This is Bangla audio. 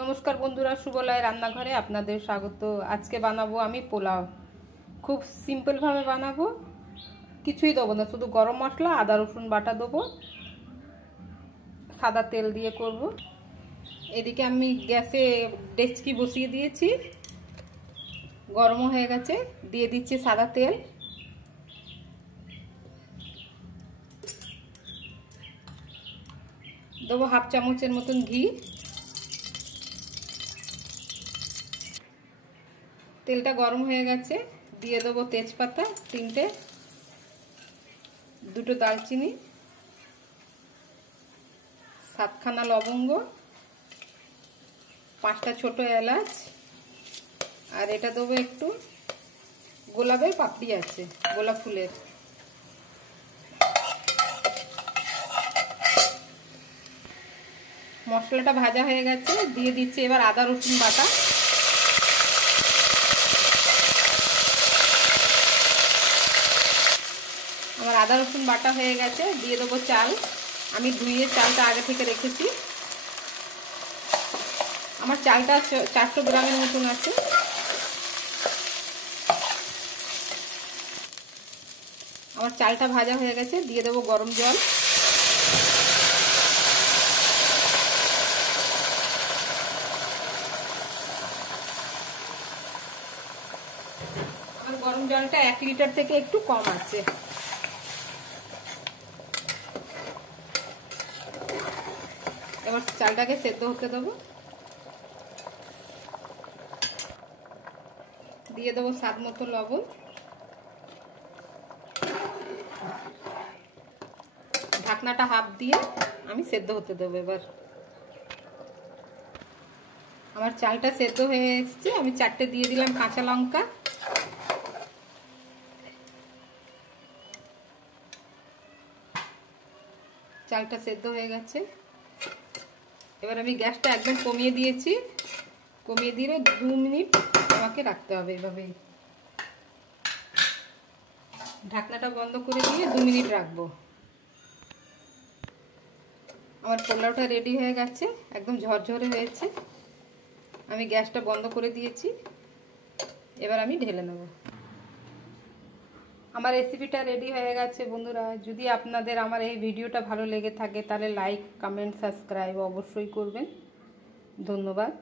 নমস্কার বন্ধুরা, সুবলয় রান্নাঘরে আপনাদের স্বাগত। আজকে বানাবো আমি পোলাও। খুব সিম্পল ভাবে বানাবো, কিছুই দেবো না, শুধু গরম মশলা, আদা রসুন বাটা দেবো, সাদা তেল দিয়ে করব। এদিকে আমি গ্যাসে ডেচকি বসিয়ে দিয়েছি, গরম হয়ে গেছে। দিয়ে দিচ্ছি সাদা তেল, দেবো হাফ চামচের মতন ঘি। তেলটা গরম হয়ে গেছে, দিয়ে দেবো তেজপাতা তিনটে, দুটো দালচিনি, 7খানা লবঙ্গ, 5টা ছোট এলাচ, আর এটা দেবো একটু গোলাপের পাপড়ি আছে, গোলাপ ফুলের। মশলাটা ভাজা হয়ে গেছে, দিয়ে দিচ্ছি এবার আদা রসুন বাটা। আমার আদা রসুন বাটা হয়ে গেছে, দিয়ে দেবো চাল। আমি ধুয়ে চালটা আগে থেকে রেখেছি। আমার চালটা 400 গ্রামের মতন আছে। আমার চালটা ভাজা হয়ে গেছে, দিয়ে দেবো গরম জল। আমার গরম জলটা 1 লিটার থেকে একটু কম আছে। এবার চালটাকে সেদ্ধ হতে দেবো। দিয়ে দেবো স্বাদ মতো লবণ। ঢাকনাটা হাফ দিয়ে আমি সেদ্ধ হতে দেবো। এবার আমার চালটা সেদ্ধ হয়ে এসছে, আমি 4টে দিয়ে দিলাম কাঁচা লঙ্কা। চালটা সেদ্ধ হয়ে গেছে। এবার আমি গ্যাসটা একদম কমিয়ে দিয়েছি। কমিয়ে দিয়ে 2 মিনিট আমাকে রাখতে হবে। এভাবেই ঢাকনাটা বন্ধ করে দিয়ে 2 মিনিট রাখবো। আমার পোলাওটা রেডি হয়ে গেছে, একদম ঝরঝরে হয়েছে। আমি গ্যাসটা বন্ধ করে দিয়েছি। এবার আমি ঢেলে নেব। আমার রেসিপিটা রেডি হয়ে গেছে বন্ধুরা। যদি আপনাদের আমার এই ভিডিওটা ভালো লেগে থাকে তাহলে লাইক, কমেন্ট, সাবস্ক্রাইব অবশ্যই করবেন। ধন্যবাদ।